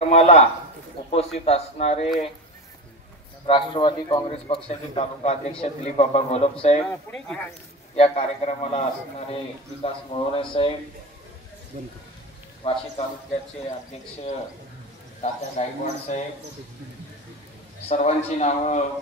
कार्यक्रमाला उपस्थित असणारे राष्ट्रवादी काँग्रेस पक्षाचे तालुका अध्यक्ष दिलीप बाबा घोलप साहेब, या कार्यक्रमाला असणारे विकास मोहरे साहेब, वाशी तालुक्याचे अध्यक्ष तात्या गायकवाड साहेब, सर्वांची नावं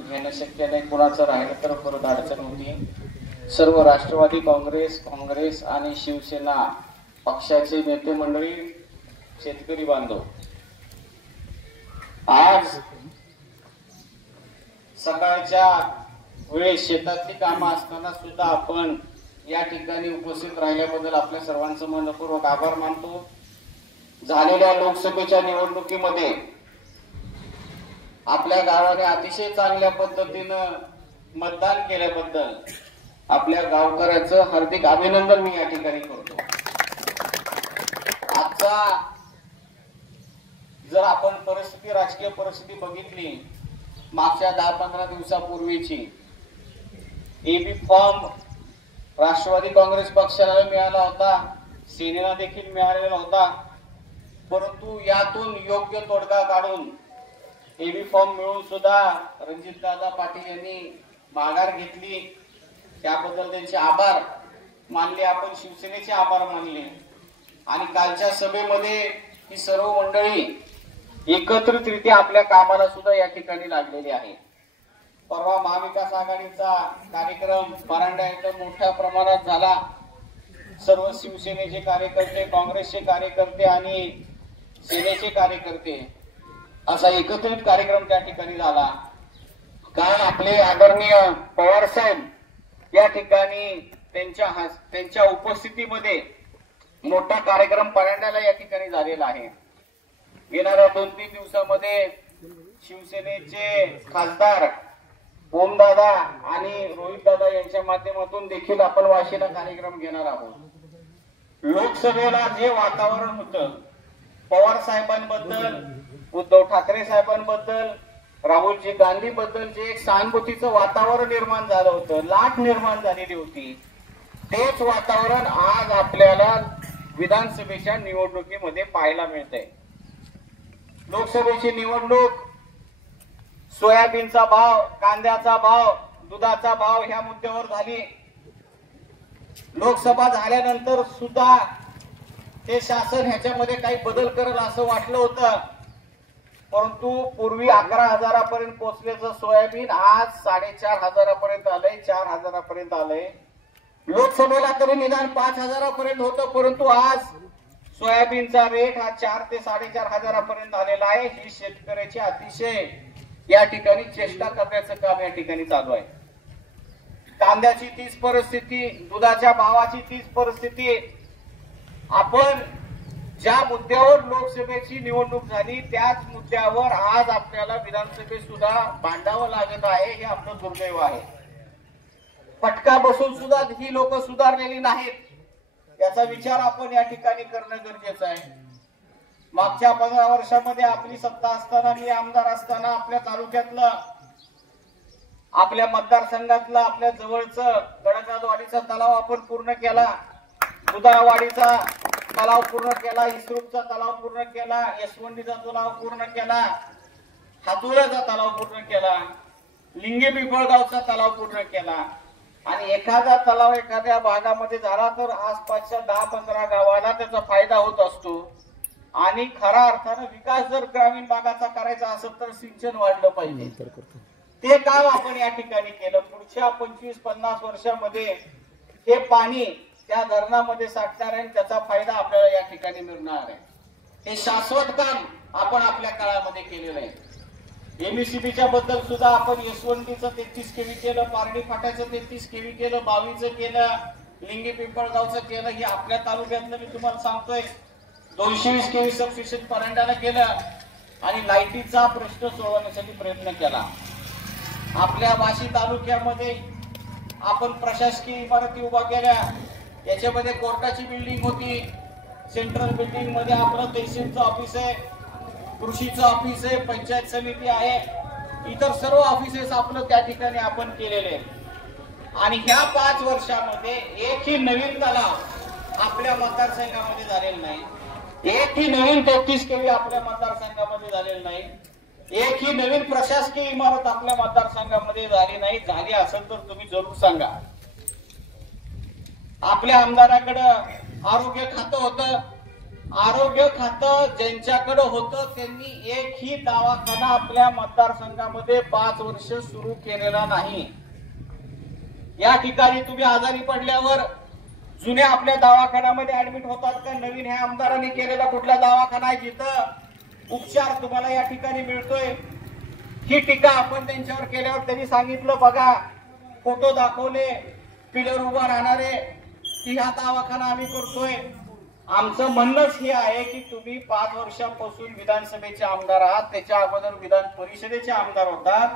घेणं शक्य नाही, कुणाचं राहिलं तर परत अडचण होती। सर्व राष्ट्रवादी काँग्रेस आणि शिवसेना पक्षाचे नेते मंडळी, शेतकरी बांधव, आज सकाळच्या वेळेस शेतातली कामं असताना सुद्धा आपण या ठिकाणी उपस्थित राहिल्याबद्दल आपल्या सर्वांचं मनपूर्वक आभार मानतो। झालेल्या लोकसभेच्या निवडणुकीमध्ये आपल्या गावाने अतिशय चांगल्या पद्धतीनं मतदान केल्याबद्दल आपल्या गावकऱ्याचं हार्दिक अभिनंदन मी या ठिकाणी करतो। आजचा जर आपण राजकीय परिस्थिती बघितली, मागच्या 10-15 दिवसापूर्वीची एबी फॉर्म राष्ट्रवादी काँग्रेस पक्षाला मिळाला होता, सेनेला देखील मिळालेला होता, परंतु यातून योग्य तोडगा काढून एबी फॉर्म मिळून सुद्धा रणजितदादा पाटील यांनी माघार घेतली। त्याबद्दल त्यांचे आभार मानले, आपण शिवसेनेचे आभार मानले। आणि कालच्या सभेमध्ये ही सर्व मंडळी एकत्रितरित्या आपल्या कामाला सुद्धा या ठिकाणी लागलेली आहे। परवा महाविकास आघाडीचा कार्यक्रम परांडा इथं मोठ्या प्रमाणात झाला। सर्व शिवसेनेचे कार्यकर्ते, काँग्रेसचे कार्यकर्ते आणि सेनेचे कार्यकर्ते असा एकत्रित कार्यक्रम त्या ठिकाणी झाला। कारण आपले आदरणीय पवार साहेब या ठिकाणी त्यांच्या उपस्थितीमध्ये मोठा कार्यक्रम परांड्याला या ठिकाणी झालेला आहे। येणाऱ्या 2-3 दिवसामध्ये शिवसेनेचे खासदार ओमदादा आणि रोहितदादा यांच्या माध्यमातून देखील आपण वाशीला कार्यक्रम घेणार आहोत। लोकसभेला जे वातावरण होतं, पवार साहेबांबद्दल, उद्धव ठाकरे साहेबांबद्दल, राहुलजी गांधी बद्दल जे एक सहानुभूतीचं वातावरण निर्माण झालं होतं, लाट निर्माण झालेली होती, तेच वातावरण आज आपल्याला विधानसभेच्या निवडणुकीमध्ये पाहायला मिळतंय। लोकसभेची निवडणूक सोयाबीनचा भाव, कांद्याचा भाव, दुधाचा भाव ह्या मुद्द्यावर झाली। लोकसभा झाल्यानंतर सुद्धा हे शासन ह्याच्यामध्ये काही बदल करेल असं वाटलं होतं, परंतु पूर्वी 11,000 पर्यंत पोहोचल्याचं सोयाबीन आज 4,500 पर्यंत आलंय, 4,000 पर्यंत आलंय। लोकसभेला तरी निदान 5,000 पर्यंत होतं, परंतु आज सोयाबीनचा रेट हा 4 ते 4,500 पर्यंत आलेला आहे। ही शेतकऱ्याची अतिशय या ठिकाणी चेष्टा करण्याचं काम या ठिकाणी चालू आहे। कांद्याची तीच परिस्थिती, दुधाच्या भावाची तीच परिस्थिती। आपण ज्या मुद्द्यावर लोकसभेची निवडणूक झाली त्याच मुद्द्यावर आज आपल्याला विधानसभेत सुद्धा भांडावं लागत आहे, हे आपलं दुर्दैव आहे। फटका बसून सुद्धा ही लोक सुधारलेली नाहीत, याचा विचार आपण या ठिकाणी करणं गरजेचं आहे। मागच्या 15 वर्षामध्ये आपली सत्ता असताना, मी आमदार असताना आपल्या तालुक्यातलं, आपल्या मतदारसंघातलं, आपल्या जवळचं गडकराजवाडीचा तलाव आपण पूर्ण केला, दुधाळवाडीचा तलाव पूर्ण केला, इस्रूपचा तलाव पूर्ण केला, यशवंतीचा तलाव पूर्ण केला, हातुराचा तलाव पूर्ण केला, लिंगे पिंपळगावचा तलाव पूर्ण केला। आणि एखादा तलाव एखाद्या भागामध्ये झाला तर आसपासच्या 10-15 गावाला त्याचा फायदा होत असतो। आणि खऱ्या अर्थानं विकास जर ग्रामीण भागाचा करायचा असेल तर सिंचन वाढलं पाहिजे, ते काम आपण या ठिकाणी केलं। पुढच्या 25-50 वर्षामध्ये हे पाणी त्या धरणामध्ये साठणार आहे, त्याचा फायदा आपल्याला या ठिकाणी मिळणार आहे। हे शाश्वत काम आपण आपल्या काळामध्ये केलेलं आहे। एमएससीबीच्या बद्दल सुद्धा आपण यशवंतीचं 33 केवी केलं, पारडी फाट्याचं 33 केवी केलं, बावीचं केलं, लिंगी पिंपळगावचं केलं। हे आपल्या तालुक्यातलं मी तुम्हाला सांगतोय 220 केवी सबस्टेशन परांड्याला केलं आणि लाईटीचा प्रश्न सोडवण्यासाठी प्रयत्न केला। आपल्या वाशी तालुक्यामध्ये आपण प्रशासकीय इमारती उभा केल्या, याच्यामध्ये कोर्टाची बिल्डिंग होती, सेंट्रल बिल्डिंग मध्ये आपलं तहसीलचं ऑफिस आहे, कृषीचं ऑफिस आहे, पंचायत समिती आहे, इतर सर्व ऑफिसेस आपलं त्या ठिकाणी आपण केलेले आहेत। आणि ह्या 5 वर्षामध्ये एकही नवीन तलाव आपल्या मतदारसंघामध्ये झालेला नाही। एकही नवीन 33 केवी आपल्या मतदारसंघामध्ये झालेलं नाही. एकही नवीन प्रशासकीय इमारत आपल्या मतदारसंघामध्ये झाली नाही. झाली असेल तर तुम्ही जरूर सांगा. आपल्या आमदाराकडे आरोग्य खातं होतं. आरोग्य खातं ज्यांच्याकडे होतं त्यांनी एकही दवाखाना आपल्या मतदारसंघामध्ये 5 वर्ष सुरू केलेला नाही. या ठिकाणी तुम्ही आजारी पडल्यावर जुन्या आपल्या दवाखान्यामध्ये ऍडमिट होतात का? नवीन ह्या आमदारांनी केलेला कुठला दवाखाना आहे जिथं उपचार तुम्हाला या ठिकाणी मिळतोय? ही टीका आपण त्यांच्यावर केल्यावर त्यांनी सांगितलं बघा, फोटो दाखवले, पिलर उभा राहणारे, की हा दवाखाना आम्ही करतोय. आमचं म्हणणंच हे आहे की तुम्ही 5 वर्षांपासून विधानसभेचे आमदार आहात. त्याच्या अगोदर विधान परिषदेचे आमदार होतात,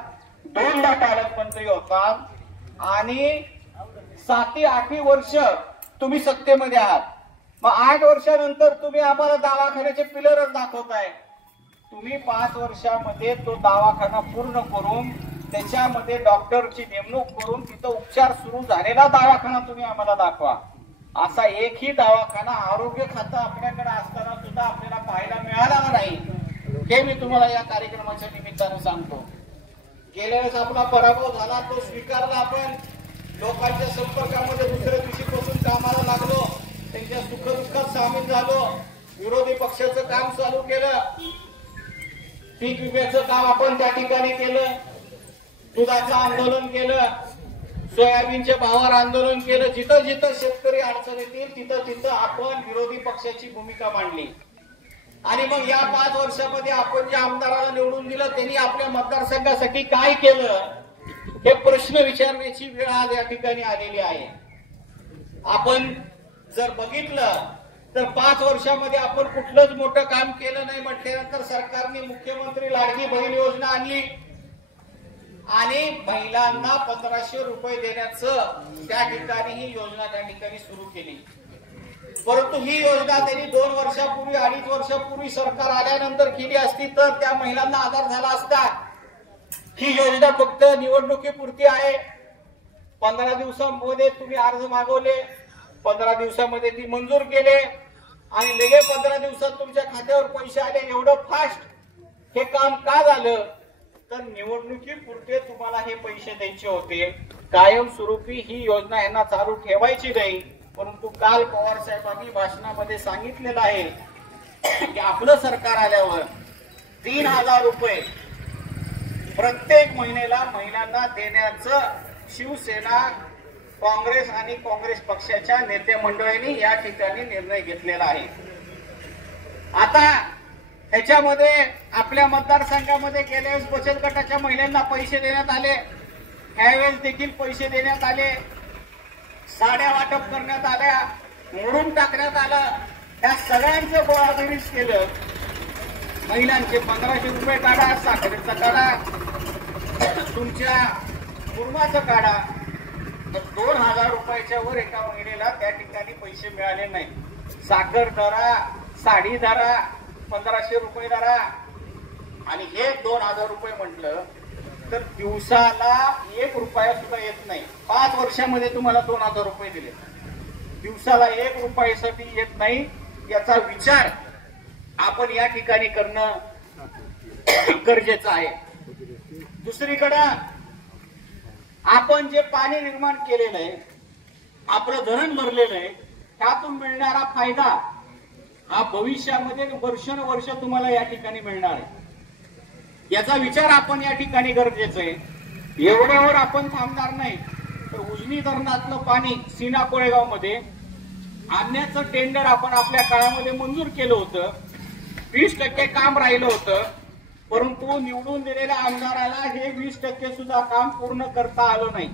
2दा पालकमंत्री होतात आणि 7-8 वर्ष तुम्ही सत्तेमध्ये आहात. मग 8 वर्षानंतर तुम्ही आम्हाला दवाखान्याचे पिलरच दाखवताय. तुम्ही 5 वर्षामध्ये तो दवाखाना पूर्ण करून त्याच्यामध्ये डॉक्टरची नेमणूक करून तिथं उपचार सुरू झालेला दवाखाना तुम्ही आम्हाला दाखवा. असा एकही दवाखाना आरोग्य खातं आपल्याकडे असताना सुद्धा आपल्याला पाहायला मिळाला नाही. हे मी तुम्हाला या कार्यक्रमाच्या निमित्तानं सांगतो. गेल्या वेळेस आपला पराभव झाला, तो स्वीकारला. आपण लोकांच्या संपर्कामध्ये दुसऱ्या दिवशीपासून कामाला लागलो, त्यांच्या सुखदुःखात सामील झालो, विरोधी पक्षाचं काम चालू केलं, पीक विम्याचं काम आपण त्या ठिकाणी केलं, दुधाचं आंदोलन केलं, सोयाबीनच्या भावावर आंदोलन केलं. जिथं जिथं शेतकरी अडचण येतील तिथं तिथं आपण विरोधी पक्षाची भूमिका मांडली. आणि मग या 5 वर्षामध्ये आपण ज्या आमदाराला निवडून दिलं त्यांनी आपल्या मतदारसंघासाठी काय केलं हे प्रश्न विचारण्याची वेळ आज या ठिकाणी आलेली आहे. आपण जर बघितलं तर 5 वर्षामध्ये आपण कुठलंच मोठं काम केलं नाही. म्हटल्यानंतर सरकारने मुख्यमंत्री लाडकी बहीण योजना आणली आणि महिलांना 1500 रुपये देण्याचं त्या ठिकाणी ही योजना त्या ठिकाणी सुरू केली. परंतु ही योजना त्यांनी 2 वर्षापूर्वी 2.5 वर्षापूर्वी सरकार आल्यानंतर केली असती तर त्या महिलांना आधार झाला असता. ही योजना फक्त निवडणुकीपुरती आहे. 15 दिवसांमध्ये तुम्ही अर्ज मागवले, 15 दिवसामध्ये ती मंजूर केले आणि लगेच 15 दिवसात तुमच्या खात्यावर पैसे आले. एवढं फास्ट हे काम का झालं? तर निवडणुकीपुरते तुम्हाला हे पैसे द्यायचे होते. कायमस्वरूपी ही योजना यांना चालू ठेवायची नाही. परंतु काल पवार साहेबांनी भाषणामध्ये सांगितलेलं आहे की आपलं सरकार आल्यावर 3000 रुपये प्रत्येक महिन्याला महिलांना देण्याचं शिवसेना, काँग्रेस आणि काँग्रेस पक्षाच्या नेते मंडळींनी या ठिकाणी निर्णय घेतलेला आहे. आता ह्याच्यामध्ये आपल्या मतदारसंघामध्ये गेल्या वेळेस बचत गटाच्या महिलांना पैसे देण्यात आले, ह्यावेळेस देखील पैसे देण्यात आले, साड्या वाटप करण्यात आल्या, मोडून टाकण्यात आलं. या सगळ्यांचं गोळाबेरीज केलं. महिलांचे 1500 रुपये काढा, साखरेचा काढा, तुमच्या कुर्माचं काढा, तर 2000 रुपयाच्या वर एका महिलेला त्या ठिकाणी पैसे मिळाले नाही. साखर धरा, साडी धरा, 1500 रुपये धरा आणि हे 2000 रुपये म्हटलं तर दिवसाला 1 रुपया सुद्धा येत नाही. 5 वर्षामध्ये तुम्हाला 2000 रुपये दिले, दिवसाला 1 रुपयासाठी येत नाही. याचा विचार आपण या ठिकाणी करणं गरजेचं आहे. दुसरीकडं आपण जे पाणी निर्माण केलेलं आहे, आपलं धरण भरलेलं आहे, त्यातून मिळणारा फायदा हा भविष्यामध्ये वर्षानुवर्ष तुम्हाला या ठिकाणी मिळणार आहे. याचा विचार आपण या ठिकाणी गरजेचं आहे. एवढ्यावर आपण थांबणार नाही. तर उजनी धरणातलं पाणी सीना कोळेगाव मध्ये आणण्याचं टेंडर आपण आपल्या काळामध्ये मंजूर केलं होतं. 20% काम राहिलं होतं, परंतु निवडून दिलेल्या आमदाराला हे 20% सुद्धा काम पूर्ण करता आलं नाही.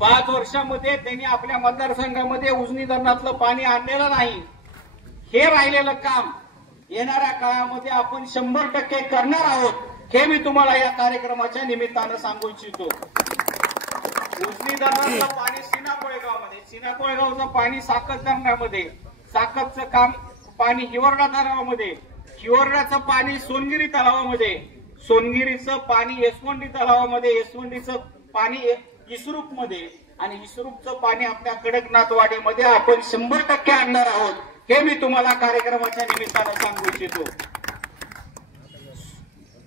5 वर्षामध्ये त्यांनी आपल्या मतदारसंघामध्ये उजनी धरणातलं पाणी आणलेलं नाही. हे राहिलेलं काम येणाऱ्या काळामध्ये आपण 100% करणार आहोत, हे मी तुम्हाला या कार्यक्रमाच्या निमित्तानं सांगू इच्छितो. उजनी धरणातलं पाणी सीना कोळेगावमध्ये, सीना कोळेगावचं पाणी साकत धरणामध्ये, साकतचं काम पाणी हिवरडा तलावामध्ये, हिवरडाचं पाणी सोनगिरी तलावामध्ये, सोनगिरीचं पाणी यसवंडी तलावामध्ये, यसवंडीचं पाणी इसरूप मध्ये आणि इसरूपचं पाणी आपल्या कडकनाथवाडीमध्ये आपण 100% आणणार आहोत. हे मी तुम्हाला कार्यक्रमाच्या निमित्तानं सांगू इच्छितो।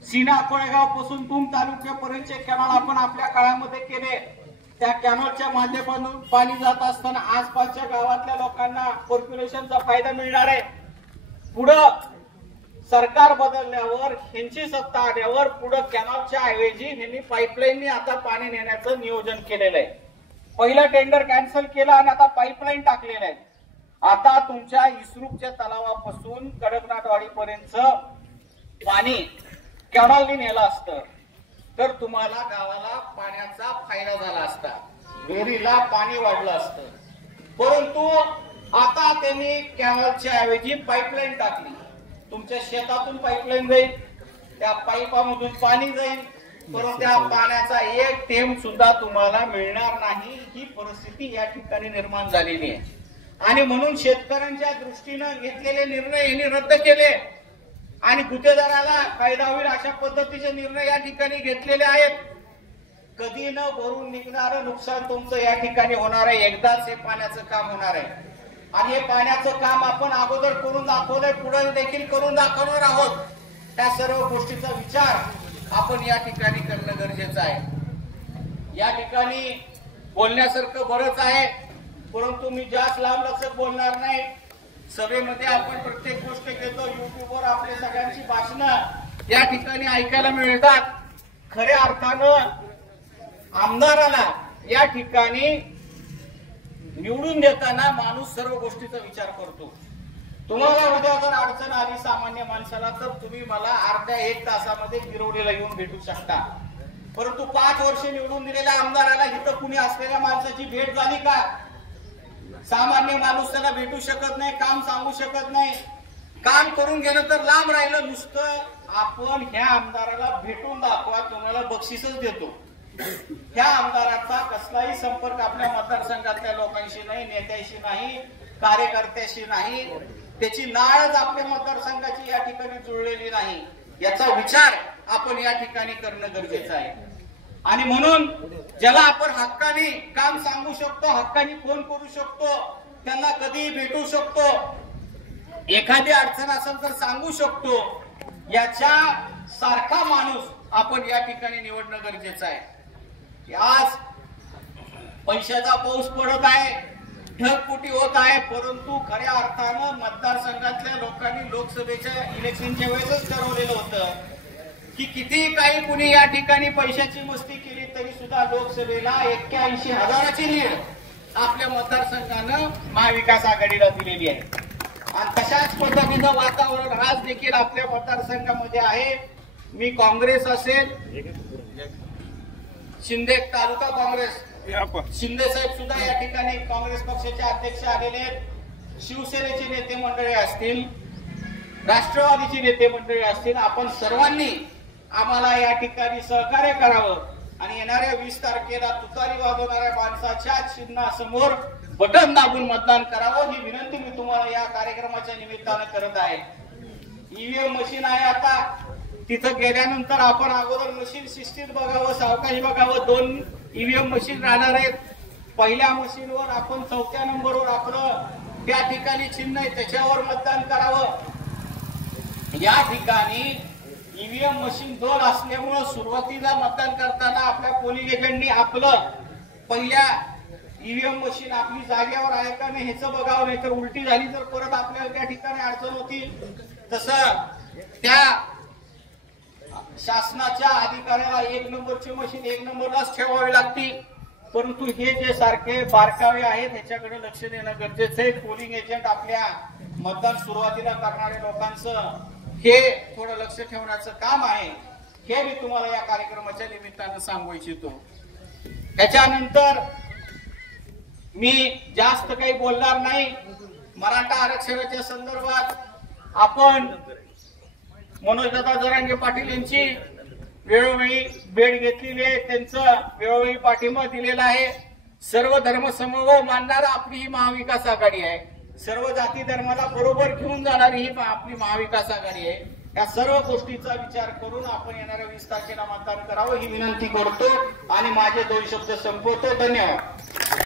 सीना कोळेगाव पासून तुम तालुक्यापर्यंतचे कॅनल आपण आपल्या काळामध्ये केले। त्या कॅनलच्या माध्यमातून पाणी जात असताना आसपासच्या गावातल्या लोकांना कॉर्पोरेशनचा फायदा मिळणार आहे। पुढं सरकार बदलल्यावर ह्यांची सत्ता आल्यावर पुढे कॅनलच्या ऐवजी ह्यांनी पाईपलाईननी आता पाणी नेण्याचं नियोजन केलेलं आहे। पहिलं टेंडर कॅन्सल केलं आणि आता पाईपलाईन टाकलेलं आहे। आता तुमच्या इस्रूपच्या तलावापासून कडकनाथवाडीपर्यंत पाणी कॅनलनी नेलं असतं तर तुम्हाला गावाला पाण्याचा फायदा झाला असता, विहिरीला पाणी वाढलं असतं। परंतु आता त्यांनी कॅनलच्या ऐवजी पाईपलाईन टाकली। तुमच्या शेतातून पाईपलाईन जाईल, त्या पाईपामधून पाणी जाईल, परंतु त्या पाण्याचा एक थेंब सुद्धा तुम्हाला मिळणार नाही। ही परिस्थिती या ठिकाणी निर्माण झालेली आहे आणि म्हणून शेतकऱ्यांच्या दृष्टीनं घेतलेले निर्णय यांनी रद्द केले आणि गुत्तेदाराला फायदा होईल अशा पद्धतीचे निर्णय या ठिकाणी घेतलेले आहेत। कधी न भरून निघणारं नुकसान तुमचं या ठिकाणी होणार आहे। एकदाच हे पाण्याचं काम होणार आहे आणि हे पाण्याचं काम आपण अगोदर करून दाखवलंय, पुढे देखील करून दाखवणार आहोत। त्या सर्व गोष्टीचा विचार आपण या ठिकाणी करणं गरजेचं आहे। या ठिकाणी बोलण्यासारखं बरंच आहे, परंतु मी जास्त लांब लचक बोलणार नाही। सभेमध्ये आपण प्रत्येक गोष्ट घेतो, युट्यूबवर आपले सगळ्यांची भाषणं या ठिकाणी ऐकायला मिळतात। खऱ्या अर्थानं आमदाराला या ठिकाणी निवडून देताना माणूस सर्व गोष्टीचा विचार करतो। तुम्हाला उद्या जर अडचण आली सामान्य माणसाला तर तुम्ही मला अर्ध्या एक तासामध्ये गिरवलेला येऊन भेटू शकता, परंतु 5 वर्ष निवडून दिलेल्या आमदाराला इथं कुणी असलेल्या माणसाची भेट झाली का? सामान्य माणूस त्याला भेटू शकत नाही, काम सांगू शकत नाही। काम करून गेलं तर लांब राहिलं, नुसतं आपण ह्या आमदाराला भेटून दाखवा, तुम्हाला बक्षीसच देतो। ह्या आमदाराचा कसलाही संपर्क आपल्या मतदारसंघातल्या लोकांशी नाही, नेत्याशी नाही, कार्यकर्त्याशी नाही, त्याची नाळच आपल्या मतदारसंघाची या ठिकाणी जुळलेली नाही। याचा विचार आपण या ठिकाणी करणं गरजेचं आहे आणि म्हणून ज्याला आपण हक्काने काम सांगू शकतो, हक्काने फोन करू शकतो, त्यांना कधी भेटू शकतो, एखादी अडचण असेल तर सांगू शकतो, याच्या सारखा माणूस आपण या ठिकाणी निवडणं गरजेचं आहे। आज पैशाचा पाऊस पडत आहे, ढगफुटी होत आहे, परंतु खऱ्या अर्थानं मतदारसंघातल्या लोकांनी लोकसभेच्या इलेक्शनच्या वेळेसच ठरवलेलं होतं की किती काही कुणी या ठिकाणी पैशाची मस्ती केली तरी सुद्धा लोकसभेला 81,000ची लीड आपल्या मतदारसंघानं महाविकास आघाडीला दिलेली आहे आणि तशाच पद्धतीचं वातावरण आज देखील आपल्या मतदारसंघामध्ये आहे। मी काँग्रेस असेल, शिंदे तालुका काँग्रेस शिंदे साहेब सुद्धा या ठिकाणी काँग्रेस पक्षाचे अध्यक्ष आलेले आहेत, शिवसेनेचे नेते मंडळी असतील, राष्ट्रवादीचे नेते मंडळी असतील, आपण सर्वांनी आम्हाला या ठिकाणी सहकार्य करावं आणि येणाऱ्या 20 तारखेला तुतारी वाजवणाऱ्या माणसाच्या चिन्हासमोर बटन दाबून मतदान करावं ही विनंती मी तुम्हाला या कार्यक्रमाच्या निमित्तानं करत आहे। ईव्हीएम मशीन आहे, आता तिथं गेल्यानंतर आपण अगोदर मशीन शिस्तीत बघावं, सावकाश बघावं। 2 ईव्हीएम मशीन राहणार आहेत। पहिल्या मशीनवर आपण 4थ्या नंबरवर आपलं त्या ठिकाणी चिन्ह आहे त्याच्यावर मतदान करावं। या ठिकाणी ईव्हीएम मशीन 2 असल्यामुळे सुरुवातीला मतदान करताना आपल्या पोलिंग एजंटनी आपलं पहिल्या ईव्हीएम मशीन आपली जागेवर आहे का नाही ह्याचं बघावं, नाही तर उलटी झाली तर परत आपल्याला त्या ठिकाणी अडचण होती। तसं त्या शासनाच्या अधिकाऱ्याला 1 नंबरची मशीन 1 नंबरलाच ठेवावी लागती, परंतु हे जे सारखे बारकावे आहेत ह्याच्याकडे लक्ष देणं गरजेचं आहे। पोलिंग एजंट आपल्या मतदान सुरुवातीला करणाऱ्या लोकांचं हे थोडं लक्ष ठेवण्याचं काम आहे, हे मी तुम्हाला या कार्यक्रमाच्या निमित्तानं सांगू इच्छितो। त्याच्यानंतर मी जास्त काही बोलणार नाही। मराठा आरक्षणाच्या संदर्भात आपण मनोजदादा जरांगे पाटील यांची वेळोवेळी भेट घेतलेली आहे, त्यांचं वेळोवेळी पाठिंबा दिलेला आहे। सर्व धर्म समभाव मानणारा आपली ही महाविकास आघाडी आहे, सर्व जाती धर्माला बरोबर घेऊन जाणारी ही आपली महाविकास आघाडी आहे। या सर्व गोष्टीचा विचार करून आपण येणाऱ्या 20 तारखेला मतदान करावं ही विनंती करतो आणि माझे 2 शब्द संपवतो। धन्यवाद।